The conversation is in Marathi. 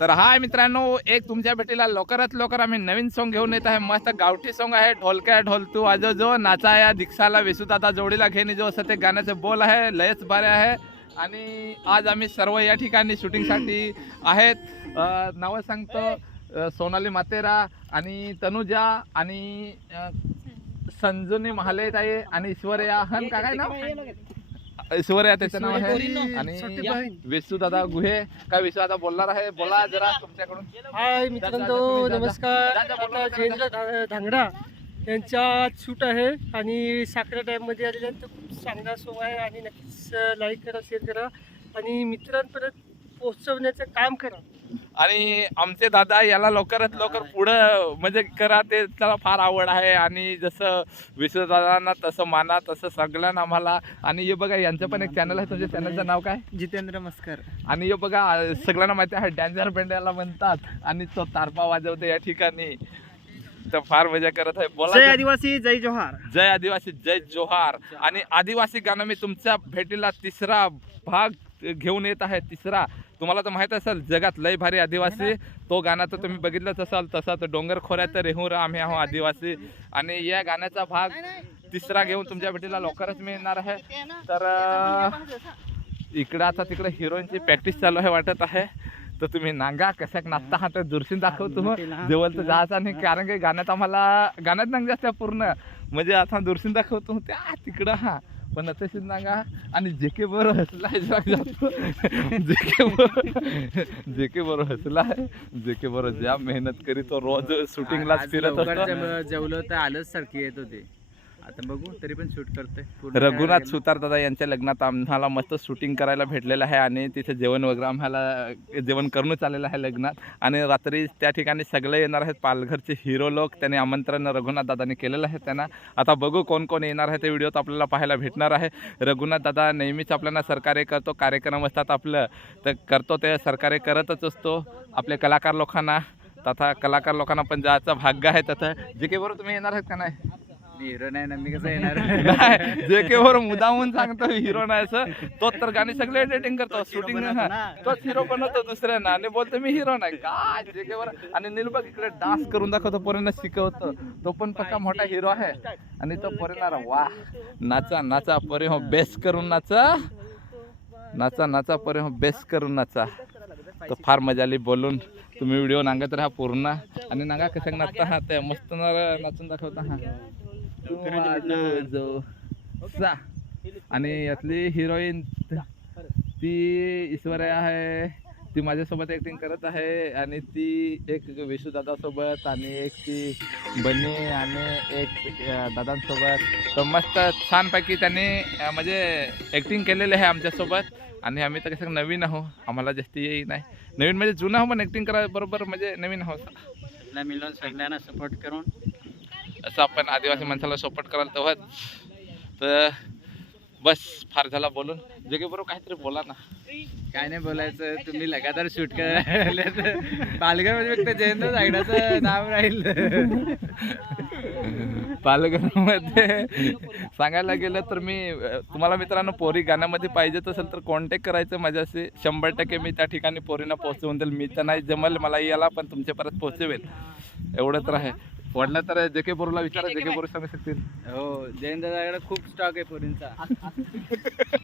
तर हाय मित्रांनो एक तुमच्या भेटीला लवकरात लवकर आम्ही नवीन सॉन्ग घेऊन येत आहे. मस्त गावठी सॉन्ग आहे ढोलक्या ढोलतू आजो जो नाचा या दीक्षाला वेसुदाता जोडीला घेणे जो असं ते गाण्याचे बोल आहे लयच बरे आहे. आणि आज आम्ही सर्व या ठिकाणी शूटिंगसाठी आहेत. नावं सांगतो सोनाली मातेरा आणि तनुजा आणि संजुनी महाले ताई आणि ईश्वर्या हन का काय नाव? ईश्वर्या त्याचं नाव आहे. आणि विसू दादा गुहे काय विसू दादा बोलणार आहे? बोला जरा तुमच्याकडून. हाय मित्रांनो नमस्कार. धांगडा यांच्या शूट आहे आणि साखरा डॅममध्ये आलेले आहेत तर खूप चांगला शो आहे आणि नक्कीच लाईक करा शेअर करा. आणि मित्रांपर्यंत पोहोचवण्याचं काम करा. आणि आमचे दादा याला लवकरात लवकर पुढं म्हणजे करा ते त्याला फार आवड आहे. आणि जसं विश्व दादांना तसं माना तसं सगळ्यांना आम्हाला. आणि हे बघा यांचं पण एक चॅनल आहे तुमच्या चॅनलचं नाव काय? जितेंद्र मस्कर. आणि हे बघा सगळ्यांना माहिती आहे डॅन्झर बेंड्याला म्हणतात. आणि तो तारपा वाजवतो या ठिकाणी. तर फार मजा करत आहे. बोला जय आदिवासी जय जोहार. जय आदिवासी जय जोहार. आणि आदिवासी गाणं मी तुमच्या भेटीला तिसरा भाग घेऊन येत आहे तिसरा. तुम्हाला तर माहीत असेल जगात लय भारी आदिवासी. तो गाणं तर तुम्ही बघितलंच असाल तसा तर डोंगर खोऱ्यात रेहू रा आम्ही आहो आदिवासी. आणि या गाण्याचा भाग तिसरा घेऊन तुमच्या भेटीला लवकरच मिळणार आहे. तर इकडं आता तिकडे हिरोईनची प्रॅक्टिस चालू आहे वाटत आहे. तर तुम्ही नांगा कशाक नाचता हा तर दुर्शीन दाखवतो. जवळ तर जायचं नाही कारण की गाण्यात आम्हाला गाण्यात नांग जास्त पूर्ण. म्हणजे आता दुर्शीन दाखवतो त्या तिकडं हा. पण तशीच नांगा. आणि जेके बरोबर हसला आहे जरा जातो जेके बरोबर जेके बरोबर हसला आहे जेके बरोबर ज्या मेहनत करी तो रोज शूटिंगलाच फिरत असतो. जेवलो तर आलंच सारखी येत होते. आता बघू तरी पण शूट करतोय. रघुनाथ. सुतार दादा यांच्या लग्नात आम्हाला मस्त शूटिंग करायला भेटलेलं आहे आणि तिथे जेवण वगैरे आम्हाला जेवण करून चाललेलं आहे लग्नात. आणि रात्री त्या ठिकाणी सगळे येणार आहेत पालघरचे हिरो लोक. त्यांनी आमंत्रण रघुनाथ दादाने केलेलं आहे त्यांना. आता बघू कोण कोण येणार आहे ते व्हिडिओत आपल्याला पाहायला भेटणार आहे. रघुनाथ दादा नेहमीच आपल्याला सहकार्य करतो कार्यक्रम असतात आपलं. तर करतो ते सहकार्य करतच असतो. आपले कलाकार लोकांना तथा कलाकार लोकांना पण जायचं भाग्य आहे तथा. जे काही बरोबर तुम्ही येणार आहेत का नाही? हिरो नाही ना मी कसं येणार? नाही जे के वर मुदामून सांगतो हिरो नाही असं. तोच तर गाणी सगळे एडिटिंग करतो. शूटिंग तोच हिरो बनवतो दुसऱ्यांना. आणि बोलतो मी हिरो नाही. काय? जे के वर आणि निलबग इकडे डान्स करून दाखवतो पोरींना शिकवतो. तो पण पक्का मोठा हिरो आहे. आणि तो पोरींना वा. नाचा नाचा पोरे हो बेस करून नाचा. नाचा नाचा पोरे हो बेस करून नाचा. तर फार मजा आली बोलून. तुम्ही व्हिडिओ नांगत राहा पूर्ण. आणि नागा कसं नाचता हा ते मस्त नाचून दाखवता हा. जो सा. आणि यातली हिरोईन ती ईश्वर्या आहे. ती माझ्यासोबत ऍक्टिंग करत आहे. आणि ती एक विशुदादा सोबत आणि एक ती बनी आणि एक दादांसोबत. तर मस्त छानपैकी त्यांनी म्हणजे ॲक्टिंग केलेली आहे आमच्यासोबत. आणि आम्ही तर कसं नवीन आहो आम्हाला जास्त येई नाही. नवीन म्हणजे जुना आहो पण ॲक्टिंग करा बरोबर म्हणजे नवीन आहो मिळून सगळ्यांना सपोर्ट करून असं आपण आदिवासी माणसाला सपोर्ट करायला तेव्हाच. तर बस फार झाला बोलून. जगे बरोबर काहीतरी बोला ना. काय नाही बोलायचं तुम्ही लगातार शूट करायला पालघरमध्ये फक्त जयंत जागडाचं नाव राहील. पालघरमध्ये सांगायला गेलं तर मी तुम्हाला मित्रांनो पोरी गाण्यामध्ये पाहिजेच असेल तर कॉन्टॅक्ट करायचं माझ्याशी. शंभर टक्के मी त्या ठिकाणी पोरींना पोहोचवून देईल. मी तर नाही जमल मला याला पण तुमच्या परत पोहोचवेल. एवढं तर आहे वाटलं तर जे के बोरूला विचारा जे के बोरू सांगू शकतील हो जयंत जागडा खूप स्टॉक आहे पोरींचा.